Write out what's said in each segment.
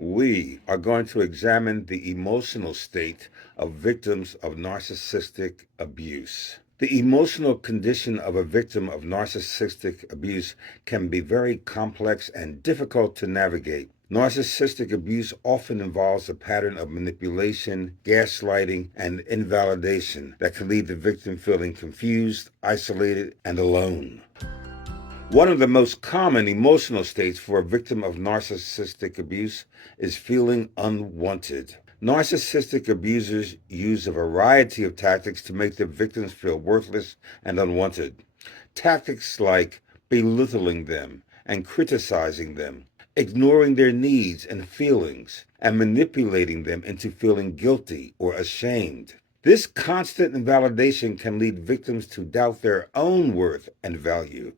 We are going to examine the emotional state of victims of narcissistic abuse. The emotional condition of a victim of narcissistic abuse can be very complex and difficult to navigate. Narcissistic abuse often involves a pattern of manipulation, gaslighting, and invalidation that can leave the victim feeling confused, isolated, and alone. One of the most common emotional states for a victim of narcissistic abuse is feeling unwanted. Narcissistic abusers use a variety of tactics to make their victims feel worthless and unwanted. Tactics like belittling them and criticizing them, ignoring their needs and feelings, and manipulating them into feeling guilty or ashamed. This constant invalidation can lead victims to doubt their own worth and value,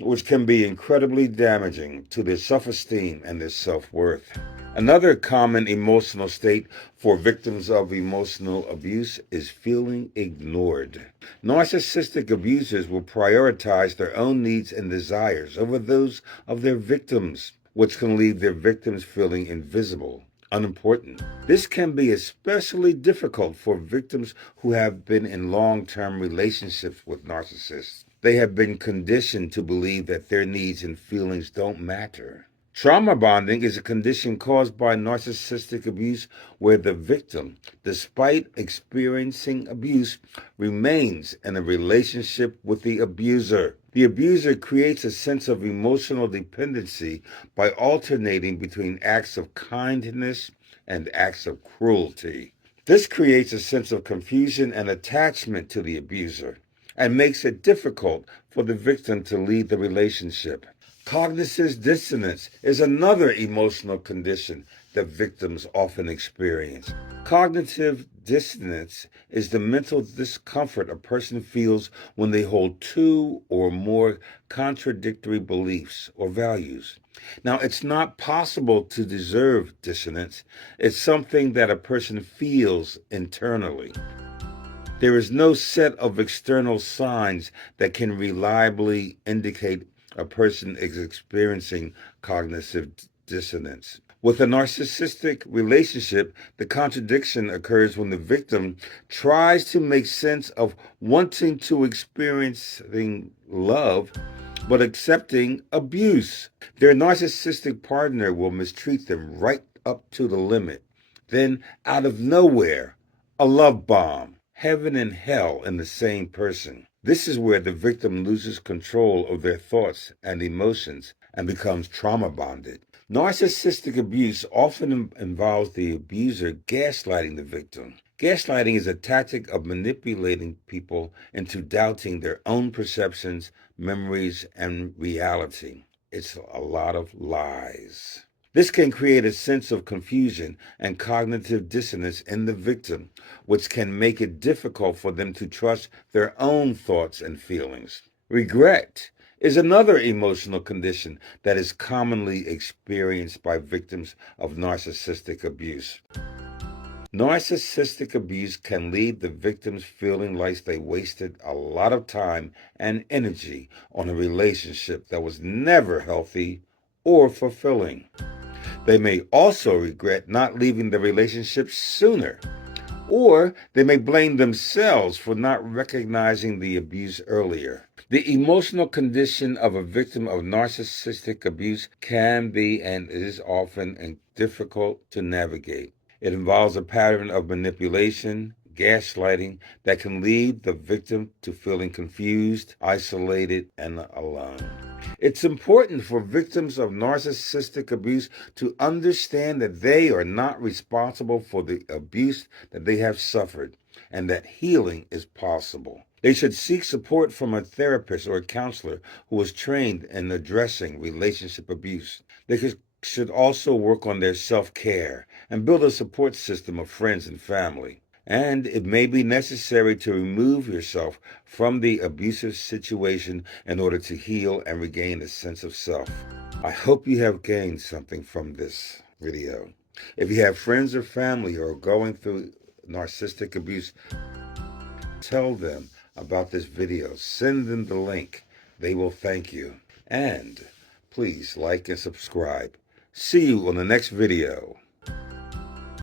which can be incredibly damaging to their self-esteem and their self-worth. Another common emotional state for victims of emotional abuse is feeling ignored. Narcissistic abusers will prioritize their own needs and desires over those of their victims, which can leave their victims feeling invisible, unimportant. This can be especially difficult for victims who have been in long-term relationships with narcissists. They have been conditioned to believe that their needs and feelings don't matter. Trauma bonding is a condition caused by narcissistic abuse where the victim, despite experiencing abuse, remains in a relationship with the abuser. The abuser creates a sense of emotional dependency by alternating between acts of kindness and acts of cruelty. This creates a sense of confusion and attachment to the abuser and makes it difficult for the victim to leave the relationship. Cognitive dissonance is another emotional condition that victims often experience. Cognitive dissonance is the mental discomfort a person feels when they hold two or more contradictory beliefs or values. Now, it's not possible to deserve dissonance. It's something that a person feels internally. There is no set of external signs that can reliably indicate a person is experiencing cognitive dissonance. With a narcissistic relationship, the contradiction occurs when the victim tries to make sense of wanting to experiencing love but accepting abuse. Their narcissistic partner will mistreat them right up to the limit. Then, out of nowhere, a love bomb. Heaven and hell in the same person. This is where the victim loses control of their thoughts and emotions and becomes trauma bonded. Narcissistic abuse often involves the abuser gaslighting the victim. Gaslighting is a tactic of manipulating people into doubting their own perceptions, memories, and reality. It's a lot of lies. This can create a sense of confusion and cognitive dissonance in the victim, which can make it difficult for them to trust their own thoughts and feelings. Regret is another emotional condition that is commonly experienced by victims of narcissistic abuse. Narcissistic abuse can leave the victims feeling like they wasted a lot of time and energy on a relationship that was never healthy or fulfilling. They may also regret not leaving the relationship sooner, or they may blame themselves for not recognizing the abuse earlier. The emotional condition of a victim of narcissistic abuse can be and is often difficult to navigate. It involves a pattern of manipulation, gaslighting that can lead the victim to feeling confused, isolated, and alone. It's important for victims of narcissistic abuse to understand that they are not responsible for the abuse that they have suffered and that healing is possible. They should seek support from a therapist or a counselor who is trained in addressing relationship abuse. They should also work on their self-care and build a support system of friends and family. And it may be necessary to remove yourself from the abusive situation in order to heal and regain a sense of self. I hope you have gained something from this video. If you have friends or family who are going through narcissistic abuse, tell them about this video. Send them the link. They will thank you. And please like and subscribe See you on the next video.